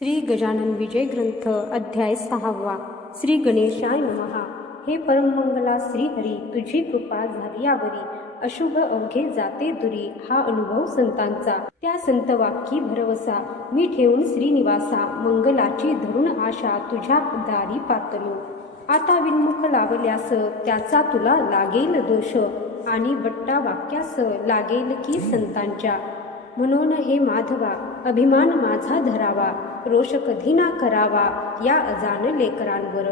श्री गजानन विजय ग्रंथ अध्याय 6. श्री गणेशाय नमः. हे परममंगला श्रीहरी, तुझी कृपा झाली यावरी, अशुभ अवघे जाते दुरी, हा अनुभव संतांचा. त्या संत वाक्यी भरवसा, मी ठेवून श्रीनिवासा, मंगलाची धरून आशा तुझ्या दारी पातलो. आता विन्मुख लावल्यास त्याचा तुला लागेल दोष, आणि बट्टा वाक्यास लागेल की संतांच्या. म्हणून हे माधवा, अभिमान माझा धरावा, रोष कधी ना करावा या अजान लेकरांवर.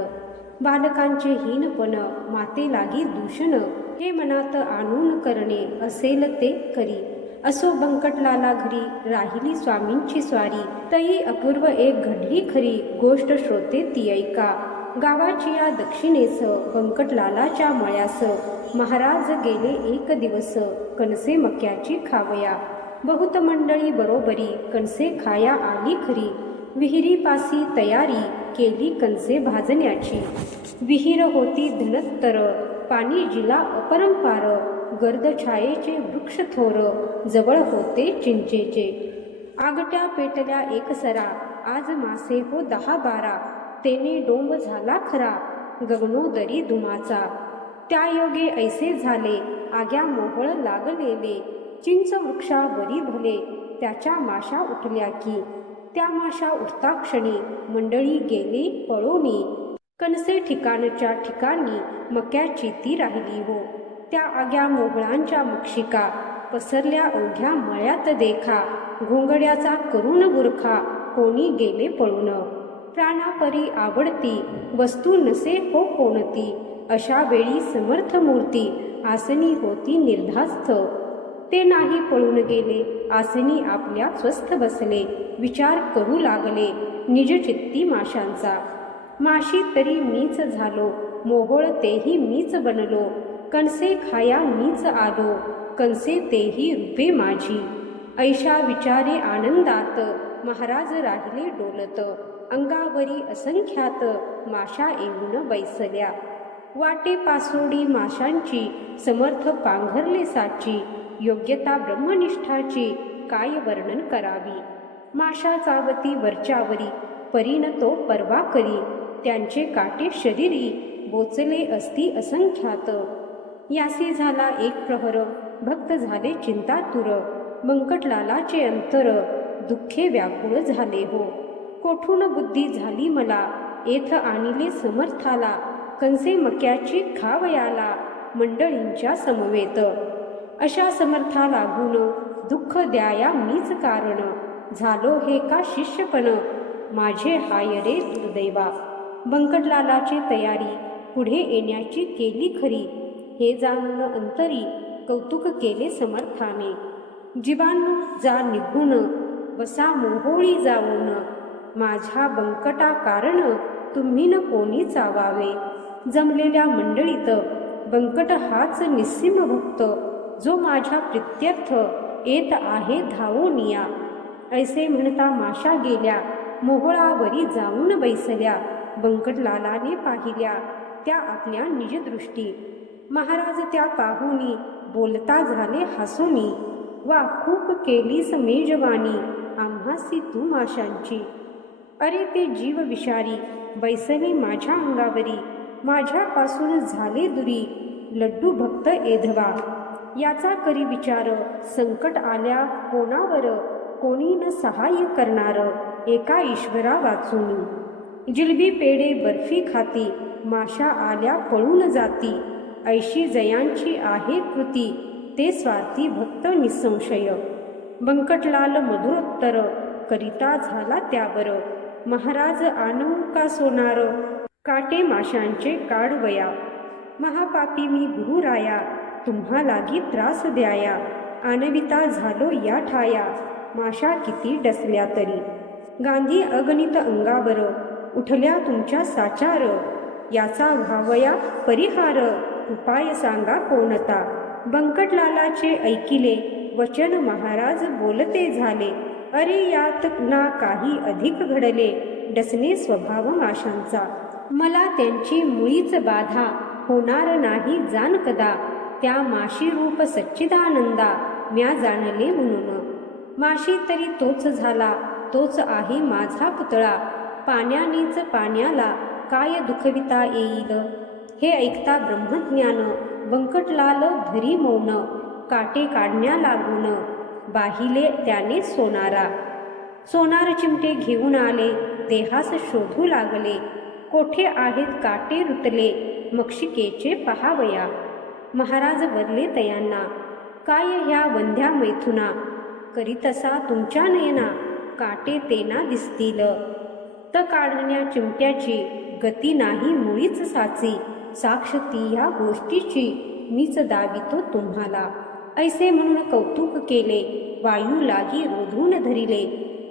बालकांचे हीनपण, माते लागी दूषण, हे मनात आणून करणे असेल ते करी. असो बंकटलाला घरी, राहिली स्वामींची स्वारी, तई अपूर्व एक घडली खरी, गोष्ट श्रोते ती ऐका. गावाची या दक्षिणेस, बंकटलालाच्या मळ्यास, महाराज गेले एक दिवस, कणसे मक्याची खावया. बहुत मंडळी बरोबरी, कणसे खाया आली खरी. विहिरीपासी तयारी केली कणसे भाजण्याची. विहीर होती धनत्तर, पाणी जिला अपरंपार, गर्द छायेचे वृक्ष थोर, जवळ होते चिंचेचे. आगट्या पेटल्या एकसरा, आज मासे हो 10-12, तेने डोंब झाला खरा, गगनोदरी धुमाचा. त्या योगे ऐसे झाले, आग्या मोहळ लागलेले, चिंच वृक्षावरी भले, त्याच्या माशा उठल्या की. त्या माशा उठता क्षणी, मंडळी गेली पळोनी, कणसे ठिकाणच्या ठिकाणी, मक्याची ती राहिली हो. त्या आग्या मोहळांच्या मक्षिका, पसरल्या अवघ्या मळ्यात देखा. घोंगड्याचा करून बुरखा, कोणी गेले पळून. प्राणापरी आवडती, वस्तू नसे हो कोणती, अशा वेळी समर्थ मूर्ती, आसनी होती निर्धास्थ. ते नाही पळून गेले, आसनी आपल्या स्वस्थ बसले, विचार करू लागले निजचित्ती माशांचा. माशी तरी मीच झालो, मोहोळ तेही मीच बनलो, कणसे खाया मीच आलो, कणसे तेही रूपे माझी. ऐशा विचारे आनंदात, महाराज राहिले डोलत, अंगावरी असंख्यात माशा येऊन बैसल्या. वाटे पासोडी माशांची, समर्थ पांघरले साची, योग्यता ब्रह्मनिष्ठाची, काय वर्णन करावी. माशा चावती वरच्यावरी, परीन तो परवा करी, त्यांचे काटे शरीरी, बोचले असती असंख्यात. यासी झाला एक प्रहर, भक्त झाले चिंतातुर, बंकटलालाचे अंतर, दुःखे व्याकुळ झाले हो. कोठून बुद्धी झाली मला, येथ आणिले समर्थाला, कणसे मक्याची खावयाला, मंडळींच्या समवेत. अशा समर्था लागून, दुःख द्याया मीच कारण, झालो हे का शिष्यपण, माझे हाय रे दुर्दैवा. बंकटलालाची तयारी पुढे येण्याची केली खरी, हे जाणून अंतरी कौतुक केले समर्थाने. जीवांनो जा निघून, बसा मोहोळी जाऊन, माझ्या बंकटा कारण तुम्ही न कोणी चावावे. जमलेल्या मंडळीत बंकट हाच निस्सीम भक्त, जो माझ्या प्रित्यर्थ येत आहे धावोनिया. ऐसे म्हणता माशा गेल्या, मोहोळावरी जाऊन बैसल्या. बंकटलालाने पाहिल्या त्या आपल्या निजदृष्टी. महाराज त्या पाहुनी, बोलता झाले हसोनी, वा खूप केलीस मेजवानी, आम्हासी तू माशांची. अरे ते जीव विषारी, बैसले माझ्या अंगावरी, माझ्यापासून झाले दुरी, लड्डू भक्त एधवा. याचा करी विचार, संकट आल्या कोणावर, कोणी न सहाय्य करणार, एका ईश्वरा वाचूनी. जिलबी पेढे बर्फी खाती, माशा आल्या पळून जाती, ऐशी जयांची आहे कृती, ते स्वार्थी भक्त निसंशय. बंकटलाल मधुरोत्तर करिता झाला त्यावर, महाराज आणू का सोनार, काटे माशांचे काढवया. महापापी मी गुरुराया, तुम्हा लागी त्रास द्याया, आणविता झालो या ठाया, माशा किती डसल्या तरी. गांधी अगणित अंगावर, उठल्या तुमच्या साचार, याचा व्हावया परिहार, उपाय सांगा कोणता. बंकटलालाचे ऐकिले वचन, महाराज बोलते झाले, अरे यात ना काही अधिक घडले, डसणे स्वभाव माशांचा. मला त्यांची मुळीच बाधा, होणार नाही जाण कदा, त्या माशी रूप सच्चिदानंदा, म्या जाणले म्हणून. माशी तरी तोच झाला, तोच आहे माझा पुतळा, पाण्यानेच पाण्याला काय दुखविता येईल. हे ऐकता ब्रह्मज्ञान व्यंकटलाल धरी मौन, काटे काढण्या लागून बाहिले त्याने सोनारा. सोनार चिमटे घेऊन आले, देहास शोधू लागले, कोठे आहेत काटे रुतले, मक्षिकेचे पहावया. महाराज बदले तयांना, काय ह्या वंध्या मैथुना, करीतसा तुमच्या नयना, काटे तेना दिसतील. त काढण्या चिमट्याची गती नाही मुळीच साची, साक्ष ती ह्या गोष्टीची मीच दावितो तुम्हाला. ऐसे म्हणून कौतुक केले, वायू लागी रोधून धरिले,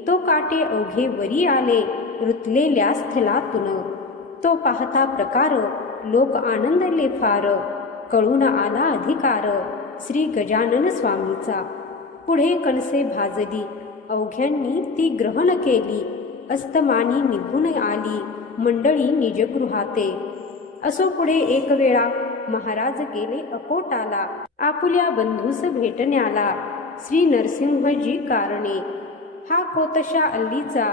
तो काटे अवघे वरी आले, रुतलेल्या स्थलातून. तो पाहता प्रकार लोक आनंदले फार, कळून आला अधिकार श्री गजानन स्वामीचा. पुढे कणसे भाजली, अवघ्यांनी ती ग्रहण केली, अस्तमानी निघून आली मंडळी निजगृहाते. असो पुढे एक वेळा महाराज गेले अकोटाला, आपुल्या बंधूस भेटण्याला श्री नरसिंहजी कारणे. हा कोतशा अल्लीचा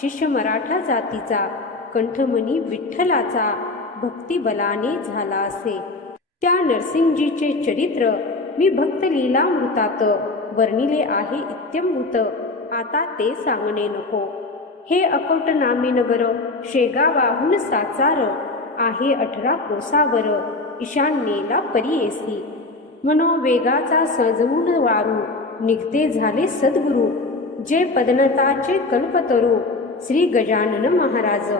शिष्य मराठा जातीचा, कंठमणी विठ्ठलाचा भक्तिबलाने झाला असे. त्या नरसिंहजीचे चरित्र मी भक्त लीलामृतात वर्णिले आहे इत्यंभूत, आता ते सांगणे नको. हे अकोट नामे नगर, शेगावाहून साचार आहे 18 कोसावर, ईशान्येला परियेसी. मनोवेगाचा सजवून वारू, निघते झाले सद्गुरू, जे पदनताचे कल्पतरू श्री गजानन महाराज.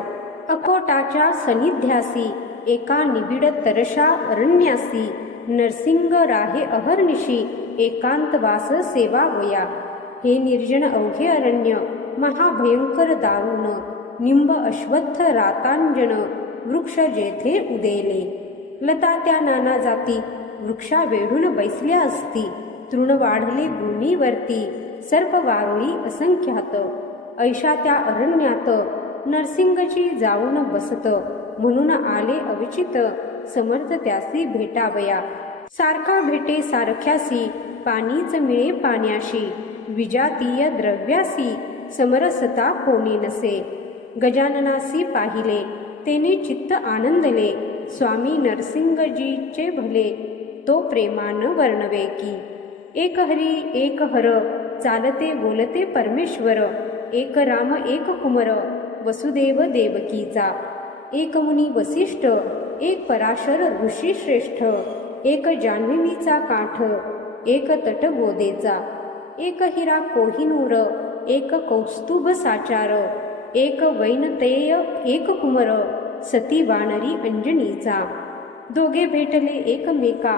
अकोटाच्या सन्निध्यासी एका निबिड तरशा अरण्यासी, नरसिंग राहे अहर्निशी एकांतवास सेवावया. हे निर्जन अवघे अरण्य महाभयंकर दारुण, निंब अश्वत्थ रातांजन वृक्ष जेथे उदेले. लता त्या नाना जाती वृक्षा वेढून बैसल्या असती, तृण वाढले भूमीवरती सर्प वारोळी असंख्यात. ऐशा त्या अरण्यात नरसिंगची जाऊन बसत, म्हणून आले अविचित समर्थ त्यासी भेटावया. सारखा भेटे सारख्यासी, पाणीच मिळे पाण्याशी, विजातीय द्रव्यासी समरसता कोणी नसे. गजाननासी पाहिले, तेने चित्त आनंदले, स्वामी नरसिंगजीचे भले, तो प्रेमान वर्णवे की. एक हरी एक हर, चालते बोलते परमेश्वर, एक राम एक कुमर, वसुदेव देवकीचा. एक मुनी वसिष्ठ, एक पराशर ऋषी श्रेष्ठ, एक जान्हवीचा काठ, एक तट गोदेचा. एक हिरा कोहिनूर, एक कौस्तुभ साचार, एक वैनतेय एक कुमर, सती वानरी अंजनीचा. दोघे भेटले एकमेका,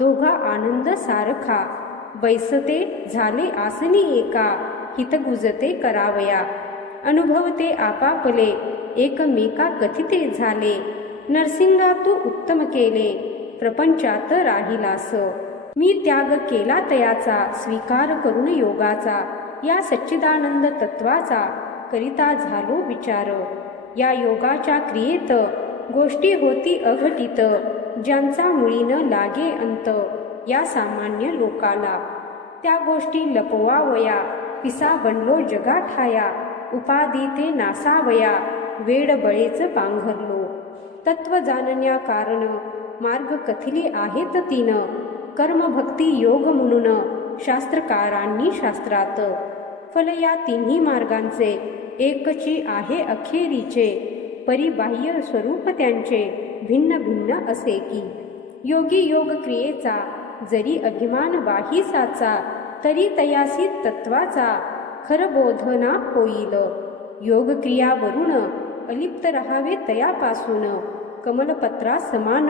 दोघा आनंद सारखा, बैसते झाले आसनी एका, हित गुजते करावया. अनुभवते आपापले, एकमेका कथिते झाले, नरसिंगा तू उत्तम केले, प्रपंचात राहिलास. मी त्याग केला तयाचा, स्वीकार करून योगाचा, या सच्चिदानंद तत्वाचा करिता झालो विचार. या योगाच्या क्रियेत गोष्टी होती अघटित, ज्यांचा मुळी न लागे अंत या सामान्य लोकाला. त्या गोष्टी लपवावया, पिसा बनलो जगा ठाया, उपाधी ते नासावया, वेड बळेच पांघरलो. तत्व जाणण्या कारण मार्ग कथिले आहेत 3, कर्म भक्ती योग म्हणून शास्त्रकारांनी शास्त्रात. फल या तिन्ही मार्गांचे एकची आहे अखेरीचे, परिबाह्य स्वरूप त्यांचे भिन्न भिन्न असे की. योगी योग क्रियेचा जरी अभिमान बाहीसाचा, तरी तयासी तत्वाचा खरबोधना होईल. योग क्रियावरून अलिप्त राहावे तयापासून, कमलपत्रा समान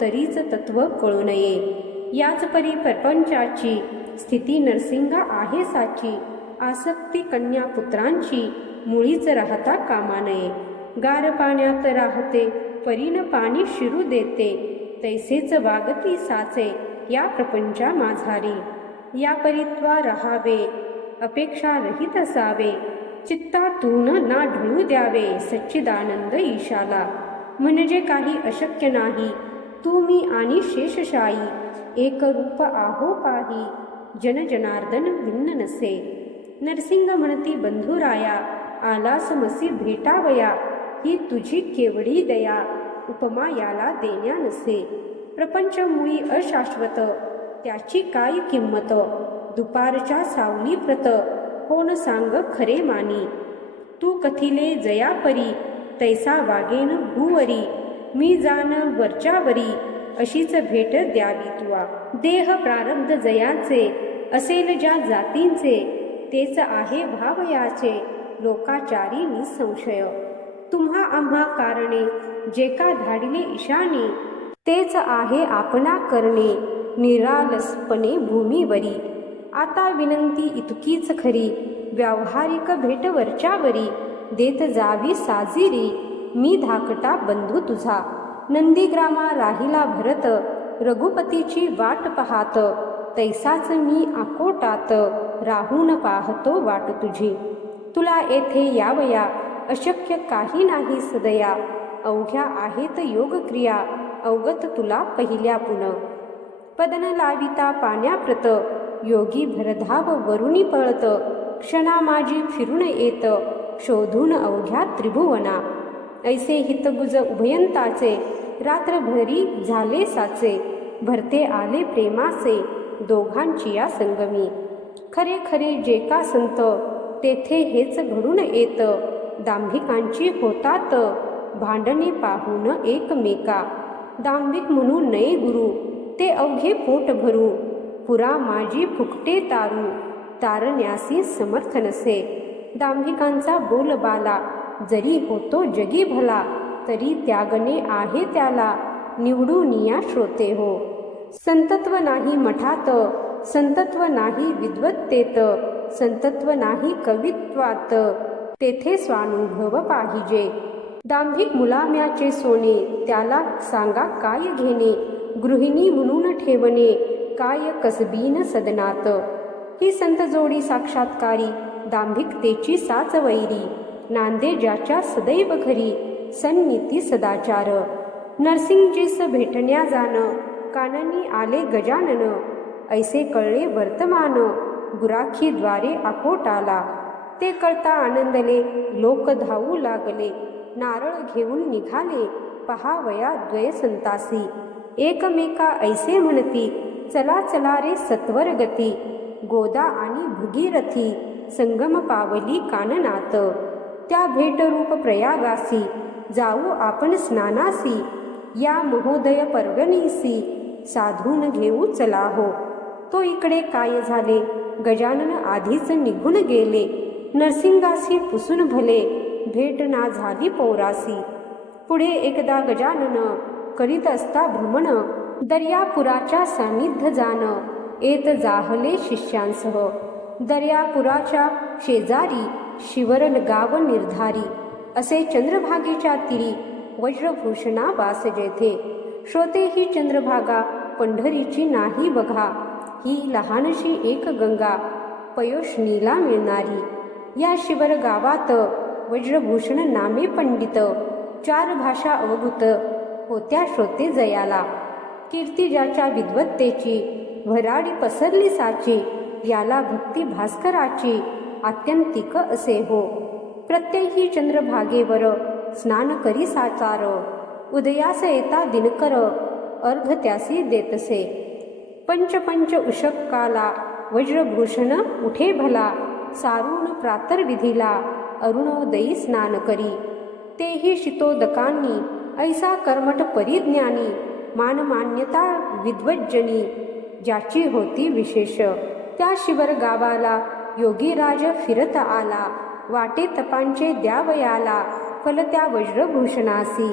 तरीच तत्व कळू नये. याच परी प्रपंचाची स्थिती नरसिंगा आहे साची, आसक्ती कन्या पुत्रांची मुळीच राहता कामा नये. गार पाण्यात राहते परीन पाणी शिरू देते, तैसेच वागती साचे या प्रपंचा माझारी. या परित्वा राहावे अपेक्षा रहित असावे, चित्तातून ना ढळू द्यावे सच्चिदानंद ईशाला. म्हणजे काही अशक्य नाही, तू मी आणि शेषशायी, एक रूप आहो पाही, जन जनार्दन भिन्न नसे. नरसिंग म्हणती बंधुराया, आलास मसी भेटावया, ही तुझी केवढी दया, उपमा याला देण्या नसे. प्रपंच मुळी अशाश्वत, त्याची काय किंमत, दुपारच्या सावली प्रत, कोण सांग खरे मानी. तू कथिले जयापरी, तैसा वागेन भूवरी, मी जान वरच्यावरी, अशीच भेट द्यावी तुवा. देह प्रारब्ध जयाचे, असेल ज्या जातींचे, तेच आहे भावयाचे, लोकाचारी निसंशय. तुम्हा आम्हा कारणे, जे का धाडिले ईशानी, तेच आहे आपणा करणे, निरालसपणे भूमीवरी. आता विनंती इतकीच खरी, व्यावहारिक भेट वरच्यावरी, देत जावी साजिरी, मी धाकटा बंधू तुझा. नंदीग्रामा राहिला भरत, रघुपतीची वाट पाहात, तैसाच मी आकोटात, राहून पाहतो वाट तुझी. तुला येथे यावया, अशक्य काही नाही सदया, अवघ्या आहेत योगक्रिया, अवगत तुला पहिल्या पुन. पदन लाविता पाण्याप्रत, योगी भरधाव वरुणी पळत, क्षणा माझी फिरून येत, शोधून अवघ्या त्रिभुवना. ऐसे हितगुज उभयंताचे, रात्रभरी झाले साचे, भरते आले प्रेमाचे, दोघांची या संगमी. खरे खरे जे का संत, तेथे हेच घडून येत, दांभिकांची होतात भांडणे पाहून एकमेका. दांभिक म्हणू नये गुरु, ते अवघे पोट भरू, पुरा माझी फुकटे तारू, तारण्यासी समर्थ नसे. दांभिकांचा बोलबाला, जरी होतो जगी भला, तरी त्यागणे आहे त्याला, निवडून या श्रोते हो. संतत्व नाही मठात, संतत्व नाही विद्वत्तेत, संतत्व नाही कवित्वात, तेथे स्वानुभव पाहिजे. दांभिक मुलाम्याचे सोने, त्याला सांगा काय घेणे, गृहिणी म्हणून ठेवणे, काय कसबीन सदनात. ही संत जोडी साक्षात्कारी, दांभिकतेची साच वैरी, नांदे ज्याच्या सदैव घरी, सन्नीती सदाचार. नरसिंगजीस भेटण्या जाण, काननी आले गजानन, ऐसे कळले वर्तमान, गुराखीद्वारे आकोटाला. ते कळता आनंदले, लोक धावू लागले, नारळ घेऊन निघाले, पहावया द्वय संतासी. एकमेका ऐसे म्हणती, चला चला रे सत्वर गती, गोदा आणि भगीरथी, संगम पावली काननात. त्या भेटरूप प्रयागासी, जाऊ आपण स्नानासी, या महोदय पर्वणीसी, साधून घेऊ चला हो. तो इकडे काय झाले, गजानन आधीच निघून गेले, नरसिंगासी पुसून भले, भेट ना झाली पौरासी. पुढे एकदा गजानन करीत असता भ्रमण, दर्यापुराच्या सान्निध्य जाण, येत जाहले शिष्यांसह. दर्यापुराच्या शेजारी शिवरल गाव निर्धारी, असे चंद्रभागेच्या तिरी, वज्रभूषणा वास जेथे. श्रोते ही चंद्रभागा, पंढरीची नाही बघा, ही लहानशी एक गंगा, पयोष्णीला मिळणारी. या शिवर गावात वज्रभूषण नामे पंडित, 4 भाषा अवगुत, होत्या श्रोते जयाला. कीर्ती ज्याच्या विद्वत्तेची, भराडी पसरली साची, याला भक्ती भास्कराची, आत्यंतिक असे हो. प्रत्यही चंद्रभागेवर, स्नान करी साचार, उदयास येता दिनकर, अर्घ त्यासी देतसे. पंच उषक्काला, वज्रभूषण उठे भला, सारून प्रातर्विधीला, अरुणोदयी स्नान करी. तेही शितोदकांनी, ऐसा कर्मठ परिज्ञानी, मानमान्यता विद्वज्जनी, ज्याची होती विशेष. त्या शिवर गावाला, योगीराज फिरत आला, वाटे तपांचे द्यावयाला, फल त्या वज्रभूषणासी.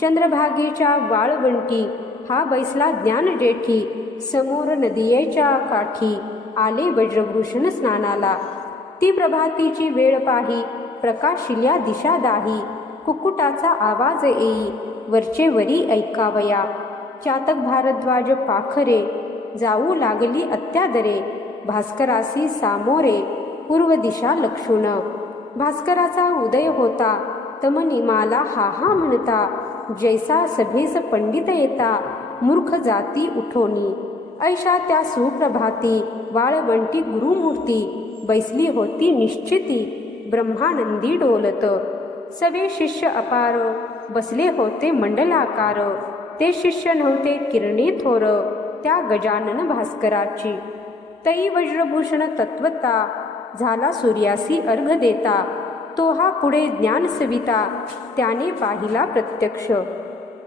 चंद्रभागेच्या वाळवंटी, हा बैसला ज्ञान जेठी, समोर नदियेच्या काठी, आले वज्रभूषण स्नानाला. ती प्रभातीची वेळ पाही, प्रकाशिल्या दिशा दाही, कुक्कुटाचा आवाज येई, वरचे वरी ऐकावया. चातक भारद्वाज पाखरे, जाऊ लागली अत्यादरे, भास्करासी सामोरे, पूर्व दिशा लक्षून. भास्कराचा उदय होता, तमनिमाला हा हा म्हणता, जैसा सभेस पंडित येता, मूर्ख जाती उठोनी. ऐशा त्या सुप्रभाती, वाळवंटी गुरुमूर्ती, बैसली होती निश्चिती ब्रह्मानंदी डोलत. सवे शिष्य अपार बसले होते मंडलाकार. ते शिष्य नव्हते किरणे थोर त्या गजानन भास्कराची. तई वज्रभूषण तत्वता झाला सूर्यासी अर्घ देता. तो हा पुढे ज्ञान सविता त्याने पाहिला प्रत्यक्ष.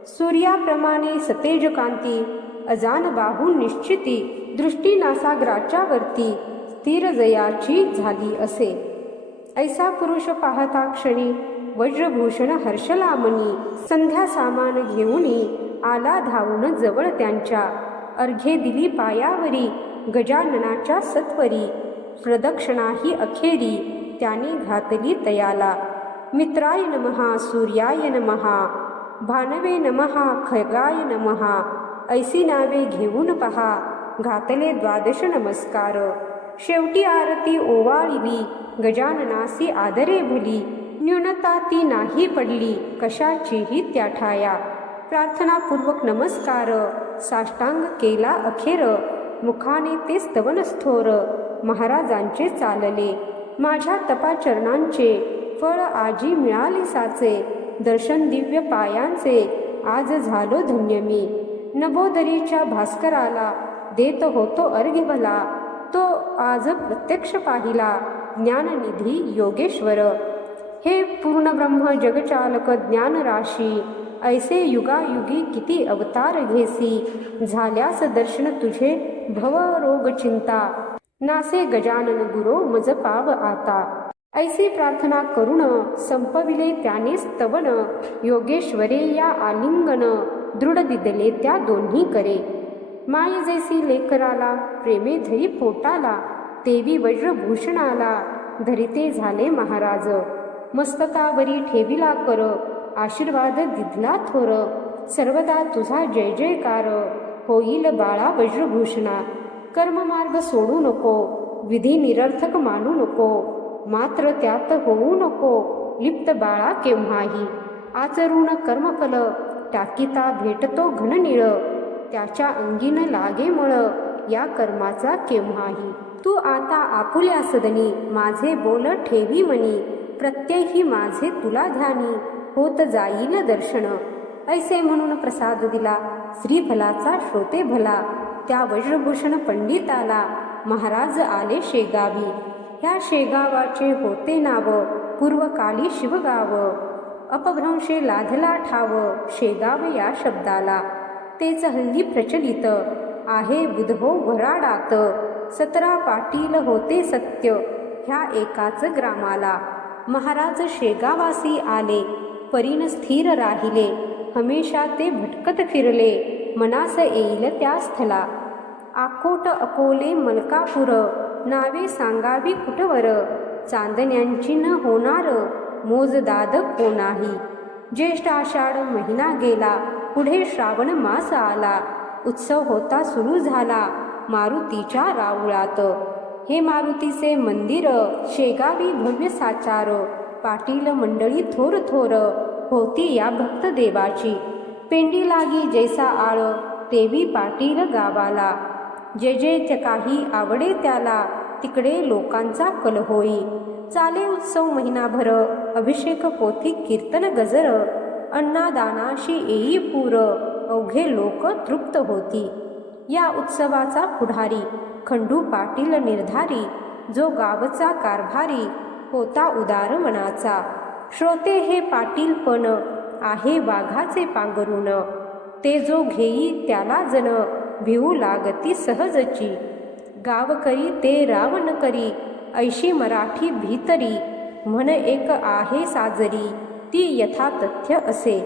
सूर्याप्रमाणे सतेज कांती अजान बाहू निश्चिती. दृष्टी नासाग्राच्या वरती स्थिर जयाची झाली असे. ऐसा पुरुष पाहता क्षणी वज्रभूषण हर्षला मनी. संध्या सामान घेऊनी आला धावून जवळ त्यांच्या. अर्घे दिली पायावरी गजाननाच्या सत्वरी. प्रदक्षिणाही अखेरी त्याने घातली तयाला. मित्राय नमः सूर्याय नमः भानवे नमः खगाय नमः. ऐसी नावे घेऊन पहा घातले द्वादश नमस्कार. शेवटी आरती ओवाळली गजाननासी आदरे भली. न्यूनता ती नाही पडली कशाचीही त्या ठाया. प्रार्थनापूर्वक नमस्कार साष्टांग केला अखेर. मुखाने ते स्तवन स्थोर महाराजांचे चालले. माझ्या तपाचरणांचे फळ आजी मिळाले साचे. दर्शन दिव्य पायांचे आज झालो धन्य मी. नभोदरीच्या भास्कराला देत होतो अर्घ्य भला. तो आज प्रत्यक्ष पाहिला ज्ञाननिधी योगेश्वर. हे पूर्ण ब्रह्म जगचालक ज्ञानराशी. ऐसे युगायुगी किती अवतार घेसी. झाल्यास दर्शन तुझे भव रोग चिंता. नासे गजानन गुरो मज पाव आता. ऐसी प्रार्थना करुण संपविले त्याने स्तवन. योगेश्वरे या आलिंगन दृढ दिदले त्या दोन्ही करे. माय जैसी लेकराला प्रेमे धरी पोटाला. तेवी वज्रभूषणाला धरिते झाले महाराज. मस्तकावरी ठेविला कर आशीर्वाद दिधला थोर. सर्वदा तुझा जय जयकार होईल बाळा वज्रभूषणा. कर्ममार्ग सोडू नको विधी निरर्थक मानू नको. मात्र त्यात होऊ नको लिप्त बाळा केव्हाही. आचरून कर्मफल टाकीता भेटतो घननिळ. त्याच्या अंगीन लागे मळ या कर्माचा केव्हाही. तू आता आपुल्या सदनी माझे बोल ठेवी मनी. प्रत्ययही माझे तुला ध्यानी होत जाईल दर्शन. ऐसे म्हणून प्रसाद दिला श्रीफलाचा श्रोते भला. त्या वज्रभूषण पंडिताला महाराज आले शेगावी. ह्या शेगावाचे होते नाव पूर्वकाली शिवगाव. अपभ्रंशे लाधला ठाव शेगाव या शब्दाला. तेच हल्ली प्रचलित आहे बुधहो वराडात. 17 पाटील होते सत्य ह्या एकाच ग्रामाला. महाराज शेगावासी आले परीन स्थिर राहिले. हमेशा ते भटकत फिरले मनास येईल त्या स्थला. आकोट अकोले मलकापूर नावे सांगावी कुटवर. चांदण्यांची न होणार मोजदाद कोणाही. ज्येष्ठ आषाढ महिना गेला पुढे श्रावण मास आला. उत्सव होता सुरू झाला मारुतीच्या राऊळात. हे मारुतीचे मंदिर शेगावी भव्य साचार. पाटील मंडळी थोर थोर होती या भक्त देवाची. पेंडी लागी जैसा आळ तेवी पाटील गावाला. जे जे काही आवडे त्याला तिकडे लोकांचा कल होई. चाले उत्सव महिनाभर अभिषेक पोथी कीर्तन गजर. अन्नादानाशी येई पूर अवघे लोक तृप्त होती. या उत्सवाचा पुढारी खंडू पाटील निर्धारी. जो गावचा कारभारी होता उदार मनाचा. श्रोते हे पाटील पण आहे वाघाचे पांघरून. ते जो घेई त्याला जण भिवू लागती सहजची. गाव करी ते रावण करी ऐशी मराठी भीतरी. म्हण एक आहे साजरी ती यथातथ्य असे.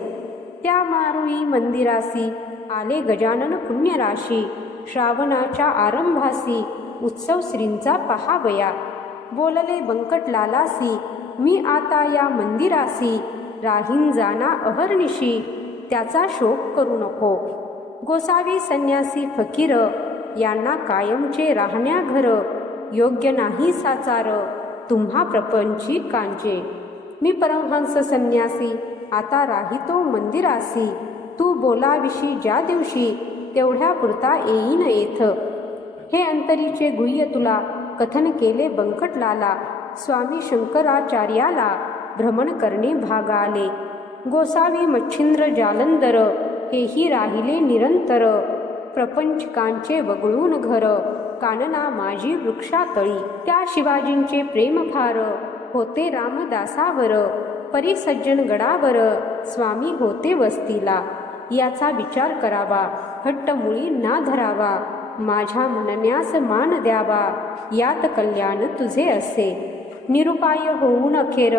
त्या मारुई मंदिरासी आले गजानन पुण्यराशी. श्रावणाच्या आरंभासी उत्सव श्रींचा पहावया. बोलले बंकटलालासी मी आता या मंदिरासी. राहीन जाना अहर्निशी त्याचा शोक करू नको. गोसावी संन्यासी फकीर यांना कायमचे राहण्या घर. योग्य नाही साचार तुम्हा प्रपंची कांचे. मी परमहंस संन्यासी आता राहितो मंदिरासी. तू बोलाविशी ज्या दिवशी तेवढ्या पुरता येईन येथ. हे अंतरीचे गुह्य तुला कथन केले बंकटलाला. स्वामी शंकराचार्याला भ्रमण करणे भागाले. गोसावी मच्छिंद्र जालंधर हेही राहिले निरंतर. प्रपंचकांचे वगळून घर कानना माझी वृक्षातळी. त्या शिवाजींचे प्रेम फार होते रामदासावर. परिसज्जन गडावर स्वामी होते वस्तीला. याचा विचार करावा हट्ट मुळी ना धरावा. माझ्या म्हणण्यास मान द्यावा यात कल्याण तुझे असे. निरुपाय होऊन अखेर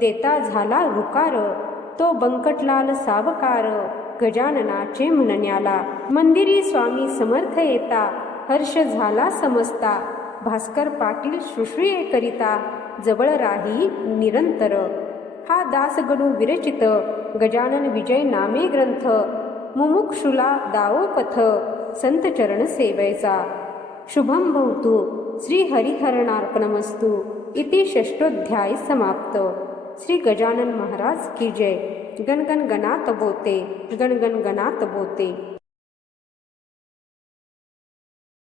देता झाला रुकार. तो बंकटलाल सावकार गजाननाचे म्हणण्याला. मंदिरी स्वामी समर्थ येता हर्ष झाला समजता. भास्कर पाटील शुश्रूषे करिता जवळ राही निरंतर. हा दासगणू विरचित गजानन विजय नामे ग्रंथ. मुमुक्षुला दावो पथ संत चरण सेवेचा. शुभम भवतु. श्री हरिहरणार्पणमस्तु. इति षष्ठोध्याय समाप्त. श्री गजानन महाराज की जय. गणगण गणात बोते. गणगण गणात बोते.